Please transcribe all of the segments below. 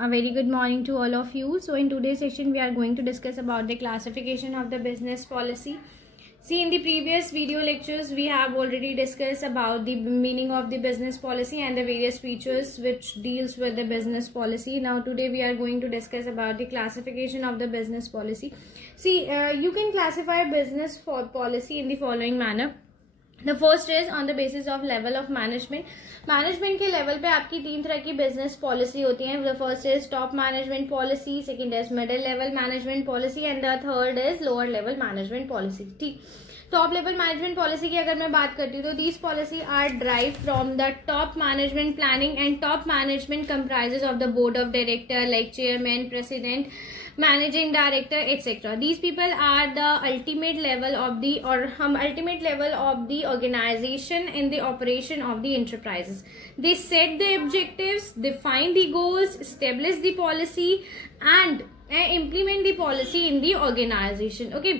A very good morning to all of you. So in today's session we are going to discuss about the classification of the business policy. See, in the previous video lectures we have already discussed about the meaning of the business policy and the various features which deals with the business policy. Now today we are going to discuss about the classification of the business policy. See, you can classify business policy in the following manner. The first is on the basis of level of management. Management के level पे आपकी तीन तरह की business policy होती है. The first is top management policy, second is middle level management policy and the third is lower level management policy. ठीक, top level management policy की अगर मैं बात करती हूँ तो these policy are drive from the top management planning and top management comprises of the board of director like chairman, president, managing director, etc. These people are the ultimate level of the organization in the operation of the enterprises. They set the objectives, define the goals, establish the policy and implement the policy in the organization. Okay,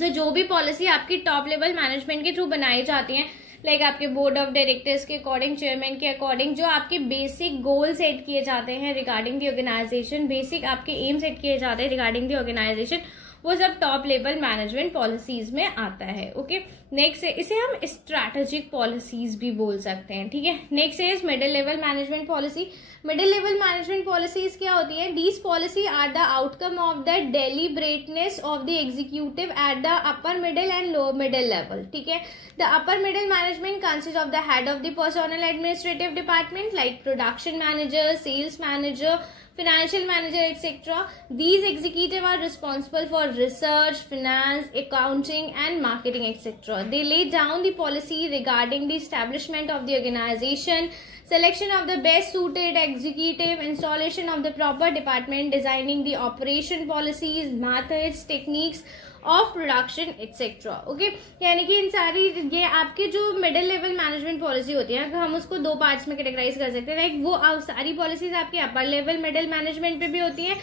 so जो भी policy आपकी top level management के through बनाई जाती है, like आपके board of directors के according, chairman के अकॉर्डिंग, जो आपके बेसिक गोल सेट किए जाते हैं रिगार्डिंग दी ऑर्गेनाइजेशन, बेसिक आपके एम सेट किए जाते हैं रिगार्डिंग दी ऑर्गेनाइजेशन, वो सब टॉप लेवल मैनेजमेंट पॉलिसीज में आता है. ओके, नेक्स्ट इसे हम स्ट्रैटेजिक पॉलिसीज भी बोल सकते हैं. ठीक है, next is middle level management policy. Middle level management policies क्या होती है? These policy are the outcome of the deliberateness of the executive at the upper middle and lower middle level. ठीक है, the upper middle management consist of the head of the personal administrative department like production manager, sales manager, financial manager, etc. These executives are responsible for research, finance, accounting and marketing, etc. They lay down the policy regarding the establishment of the organization, selection of the best suited executive, installation of the proper department, designing the operation policies, methods, techniques of production etcetera. Okay, यानी कि इन सारी ये आपके जो middle level management policy होती है, हम उसको दो पार्ट्स में कैटेगराइज कर सकते हैं. लाइक वो सारी पॉलिसीज आपकी अपर लेवल मिडिल मैनेजमेंट पे भी होती है,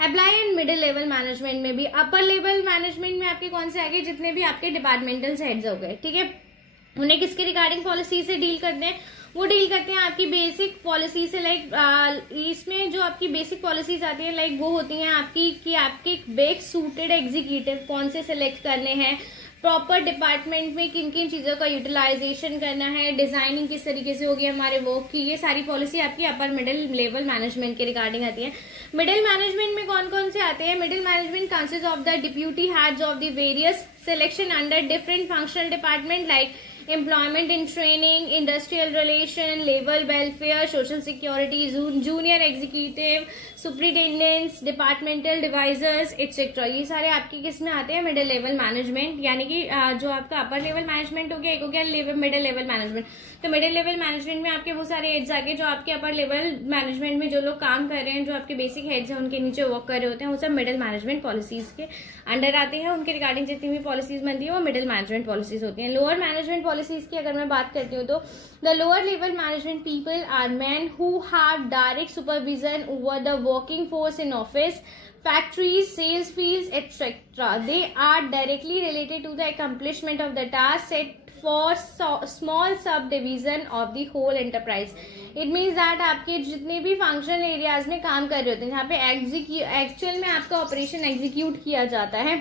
apply and middle level management में भी. अपर लेवल मैनेजमेंट में आपके कौन से आगे जितने भी आपके डिपार्टमेंटल हेड्स हो गए, ठीक है, उन्हें किसके रिगार्डिंग पॉलिसी से डील करते हैं? वो डील करते हैं आपकी बेसिक पॉलिसी से. लाइक इसमें जो आपकी बेसिक पॉलिसीज आती है, लाइक वो होती हैं आपकी कि आपके बेस्ट सूटेड एग्जीक्यूटिव कौन से सिलेक्ट करने हैं, प्रॉपर डिपार्टमेंट में किन किन चीजों का यूटिलाइजेशन करना है, डिजाइनिंग किस तरीके से होगी हमारे वर्क की, ये सारी पॉलिसी आपकी अपर मिडिल लेवल मैनेजमेंट के रिगार्डिंग आती है. मिडिल मैनेजमेंट में कौन कौन से आते हैं? Middle management consist of the deputy heads of the various selection under different functional department like employment and training, industrial relation, labor welfare, social security, junior executive, superintendents, departmental divisors, etc. ये सारे आपके किस में आते हैं? Middle level management. यानी कि जो आपका अपर लेवल मैनेजमेंट हो गया, एक हो गया मिडिल लेवल मैनेजमेंट. तो मिडिल लेवल मैनेजमेंट में आपके वो सारे हेड्स आगे जो आपके अपर लेवल मैनेजमेंट में जो लोग काम कर रहे हैं, जो आपके बेसिक हेड्स हैं उनके नीचे वर्क कर रहे होते हैं, वो सब मिडिल मैनेजमेंट पॉलिसीज के अंडर आते हैं. उनके रिगार्डिंग जितनी भी पॉलिसीज बनती है वो मिडिल मैनेजमेंट पॉलिसीज होती हैं. लोअर मैनेजमेंट पॉलिसीज की अगर मैं बात करती हूँ तो the lower level management people are man who have direct supervision over the working force in office, factories, sales fields, etc. They are directly related to the accomplishment of the task set for small subdivision of the whole enterprise. It means that आपके जितने भी functional areas में काम कर रहे होते हैं, जहाँ पे एक्चुअल में आपका ऑपरेशन एग्जीक्यूट किया जाता है,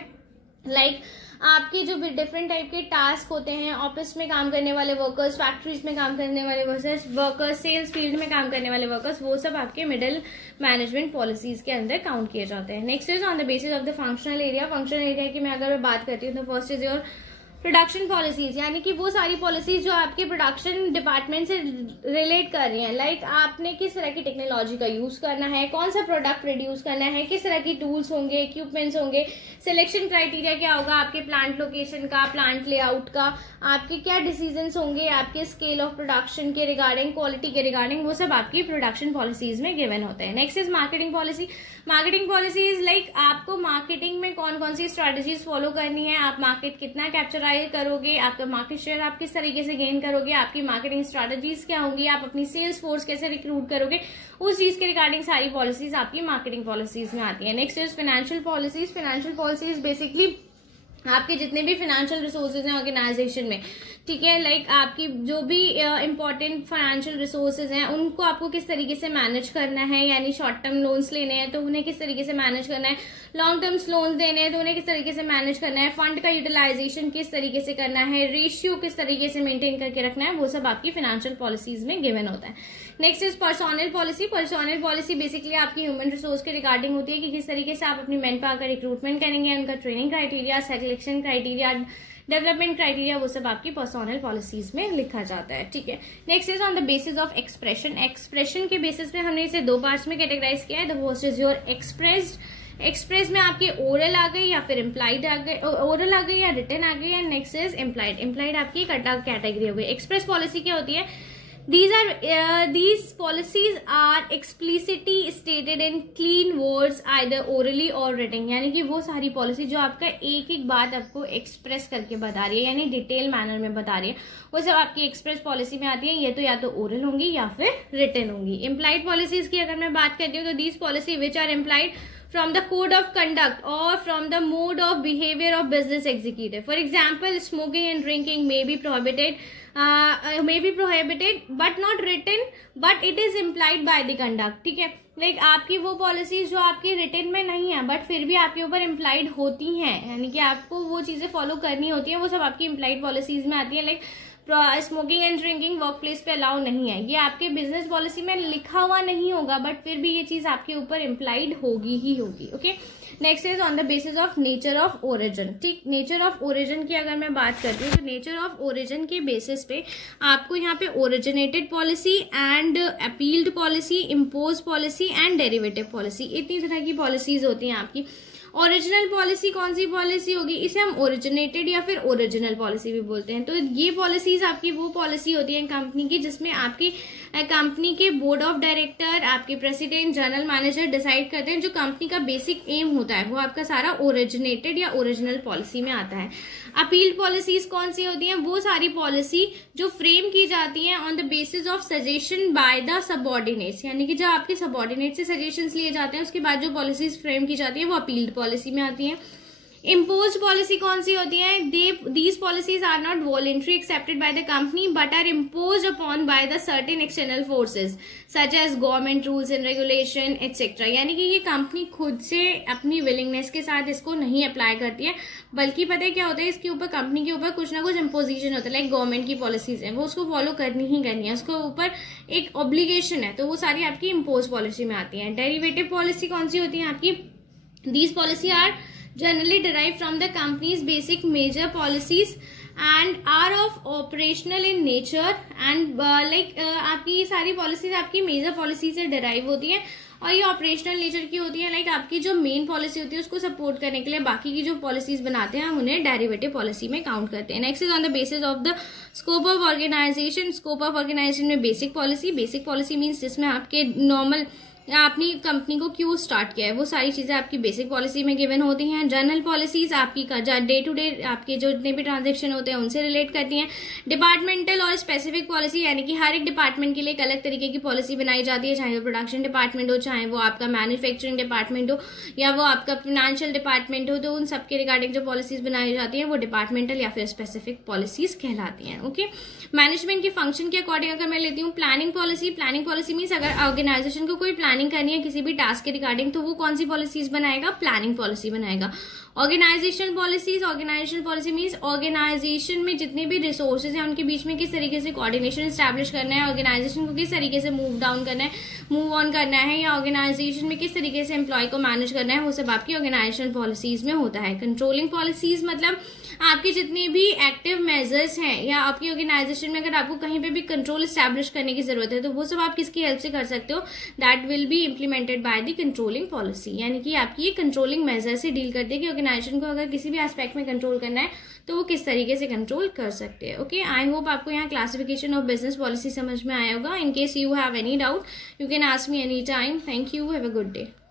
लाइक आपके जो भी डिफरेंट टाइप के टास्क होते हैं, ऑफिस में काम करने वाले वर्कर्स, फैक्ट्रीज में काम करने वाले वर्कर्स, सेल्स फील्ड में काम करने वाले वर्कर्स, वो सब आपके मिडिल मैनेजमेंट पॉलिसीज के अंदर काउंट किए जाते हैं. Next is on the basis of the functional area. Functional area की मैं अगर बात करती हूँ तो first is your production policies, यानी कि वो सारी पॉलिसीज जो आपके प्रोडक्शन डिपार्टमेंट से रिलेट कर रही हैं. लाइक आपने किस तरह की टेक्नोलॉजी का यूज करना है, कौन सा प्रोडक्ट प्रोड्यूस करना है, किस तरह की टूल्स होंगे, इक्विपमेंट्स होंगे, सिलेक्शन क्राइटेरिया क्या होगा आपके प्लांट लोकेशन का, प्लांट लेआउट का, आपके क्या डिसीजंस होंगे आपके स्केल ऑफ प्रोडक्शन के रिगार्डिंग, क्वालिटी के रिगार्डिंग, वो सब आपकी प्रोडक्शन पॉलिसीज में गिवन होते हैं. Next is marketing policy. Marketing policies like आपको मार्केटिंग में कौन कौन सी स्ट्रेटेजीज फॉलो करनी है, आप मार्केट कितना कैप्चराइज करोगे, आपका मार्केट शेयर आप किस तरीके से गेन करोगे, आपकी मार्केटिंग स्ट्रेटेजीज क्या होंगी, आप अपनी सेल्स फोर्स कैसे रिक्रूट करोगे, उस चीज के रिगार्डिंग सारी पॉलिसीज आपकी मार्केटिंग पॉलिसीज में आती है. Next is financial policies. Financial policies basically आपके जितने भी फाइनेंशियल रिसोर्सेज हैं ऑर्गेनाइजेशन में, ठीक है, लाइक आपकी जो भी इंपॉर्टेंट फाइनेंशियल रिसोर्सेज हैं उनको आपको किस तरीके से मैनेज करना है, यानी शॉर्ट टर्म लोन्स लेने हैं तो उन्हें किस तरीके से मैनेज करना है, लॉन्ग टर्म्स लोन्स देने हैं तो उन्हें किस तरीके से मैनेज करना है, फंड का यूटिलाइजेशन किस तरीके से करना है, रेशियो किस तरीके से मेंटेन करके रखना है, वो सब आपकी फाइनेंशियल पॉलिसीज में गिवन होता है। Next is personnel policy. Personnel policy basically आपकी ह्यूमन रिसोर्स के रिगार्डिंग होती है कि किस तरीके से आप अपनी मैन पावर का रिक्रूटमेंट करेंगे, उनका training criteria, selection criteria, development criteria, वो सब आपकी पर्सोनल पॉलिसीज में लिखा जाता है, ठीक है। Next is on the basis of expression. Expression के बेसिस पे हमने इसे दो पार्ट्स में कैटेगराइज किया है। The first is your expressed. Express में आपके ओरल आ गई या फिर इम्प्लाइड आ गई, ओरल आ गई या रिटन आ गई, and next is implied. Implied आपकी एक अलग कैटेगरी हो गई। एक्सप्रेस पॉलिसी क्या होती है? These policies are explicitly stated in clean words either orally or written, यानी कि वो सारी पॉलिसी जो आपका एक एक बात आपको एक्सप्रेस करके बता रही है, यानी डिटेल मैनर में बता रही है, वो सब आपकी एक्सप्रेस पॉलिसी में आती है। ये तो या तो ओरल होंगी या फिर रिटन होंगी। इम्प्लाइड पॉलिसीज की अगर मैं बात करती हूँ तो these policy which are implied from the code of conduct or from the mode of behavior of business executive. For example, smoking and drinking may be prohibited but not written, but it is implied by the conduct, ठीक है। Like आपकी वो policies जो आपकी written में नहीं है but फिर भी आपके ऊपर इम्प्लाइड होती हैं, यानी कि आपको वो चीजें फॉलो करनी होती है, वो सब आपकी इम्प्लाइड पॉलिसीज में आती है। Like smoking and drinking work place पे अलाउ नहीं है, ये आपके बिजनेस पॉलिसी में लिखा हुआ नहीं होगा बट फिर भी ये चीज आपके ऊपर इम्प्लाइड होगी ही होगी, okay. Next is on the basis of nature of origin, ठीक। नेचर ऑफ ओरिजिन की अगर मैं बात करती हूँ तो नेचर ऑफ ओरिजिन के बेसिस पे आपको यहाँ पे originated policy and appealed policy, impose policy and derivative policy, इतनी तरह की पॉलिसीज होती हैं आपकी। ओरिजिनल पॉलिसी कौन सी पॉलिसी होगी? इसे हम ओरिजिनेटेड या फिर ओरिजिनल पॉलिसी भी बोलते हैं। तो ये पॉलिसीज आपकी वो पॉलिसी होती है कंपनी की जिसमें आपकी कंपनी के बोर्ड ऑफ डायरेक्टर, आपके प्रेसिडेंट, जनरल मैनेजर डिसाइड करते हैं। जो कंपनी का बेसिक एम होता है वो आपका सारा ओरिजिनेटेड या ओरिजिनल पॉलिसी में आता है। अपील्ड पॉलिसीज कौन सी होती हैं? वो सारी पॉलिसी जो फ्रेम की जाती है on the basis of suggestion by the subordinates, यानी कि जब आपके सबऑर्डिनेट से सजेशंस लिए जाते हैं उसके बाद जो पॉलिसीज फ्रेम की जाती है वो अपील्ड पॉलिसी में आती है। इम्पोज्ड पॉलिसी कौन सी होती है? These policies are not voluntary accepted by the company but are imposed upon by the certain external forces such as government rules and regulation etcetera, यानी कि ये कंपनी खुद से अपनी विलिंगनेस के साथ इसको नहीं अप्लाई करती है, बल्कि पता है क्या होता है, इसके ऊपर कंपनी के ऊपर कुछ ना कुछ इम्पोजिशन होता है। लाइक गवर्नमेंट की पॉलिसीज है वो उसको फॉलो करनी ही करनी है, उसको ऊपर एक ऑब्लिगेशन है, तो वो सारी आपकी इम्पोज पॉलिसी में आती है। डेरिवेटिव पॉलिसी कौन सी होती है आपकी? These policy are generally derived from the company's basic major policies and are of operational in nature and आपकी ये सारी पॉलिसीज आपकी मेजर पॉलिसी से डिराइव होती है और ये ऑपरेशनल नेचर की होती है। लाइक आपकी जो मेन पॉलिसी होती है उसको सपोर्ट करने के लिए बाकी की जो पॉलिसीज बनाते हैं हम उन्हें डेरिवेटिव पॉलिसी में काउंट करते हैं। Next is on the basis of the scope of organisation. Scope of organisation में बेसिक पॉलिसी मीन्स जिसमें आपके नॉर्मल आपने कंपनी को क्यों स्टार्ट किया है वो सारी चीजें आपकी बेसिक पॉलिसी में गिवन होती हैं। जनरल पॉलिसीज आपकी डे टू डे आपके जो जितने भी ट्रांजेक्शन होते हैं उनसे रिलेट करती हैं। डिपार्टमेंटल और स्पेसिफिक पॉलिसी, यानी कि हर एक डिपार्टमेंट के लिए एक अलग तरीके की पॉलिसी बनाई जाती है, चाहे वो प्रोडक्शन डिपार्टमेंट हो, चाहे वो आपका मैन्युफैक्चरिंग डिपार्टमेंट हो या वो आपका फाइनेंशियल डिपार्टमेंट हो, तो उन सबके रिगार्डिंग जो पॉलिसीज बनाई जाती है वो डिपार्टमेंटल या फिर स्पेसिफिक पॉलिसीज कहलाती हैं, ओके। मैनेजमेंट के फंक्शन के अकॉर्डिंग अगर मैं लेती हूँ प्लानिंग पॉलिसी मीन्स अगर ऑर्गेनाइजेशन को कोई प्लानिंग करनी है किसी भी टास्क के रिगार्डिंग तो वो कौन सी पॉलिसीज बनाएगा? प्लानिंग पॉलिसी बनाएगा। ऑर्गेनाइजेशन पॉलिसी मीन्स ऑर्गेनाइजेशन में जितने भी रिसोर्सेज हैं उनके बीच में किस तरीके से कोऑर्डिनेशन एस्टैब्लिश करना है, ऑर्गेनाइजेशन को किस तरीके से मूव ऑन करना है या ऑर्गेनाइजेशन में किस तरीके से एम्प्लॉय को मैनेज करना है, वो सब आपकी ऑर्गेनाइजेशन पॉलिसीज में होता है। कंट्रोलिंग पॉलिसीज मतलब आपके जितने भी एक्टिव मेजर्स हैं या आपकी ऑर्गेनाइजेशन में अगर आपको कहीं पे भी कंट्रोल एस्टैब्लिश करने की जरूरत है तो वो सब आप किसकी हेल्प से कर सकते हो? That will be implemented by the controlling policy, यानी कि आपकी ये कंट्रोलिंग मेजर से डील करते हैं कि ऑर्गेनाइजेशन को अगर किसी भी एस्पेक्ट में कंट्रोल करना है तो वो किस तरीके से कंट्रोल कर सकते हैं, ओके। आई होप आपको यहाँ क्लासिफिकेशन ऑफ बिजनेस पॉलिसी समझ में आया होगा। In case you have any doubt you can ask me any time. Thank you, have a good day.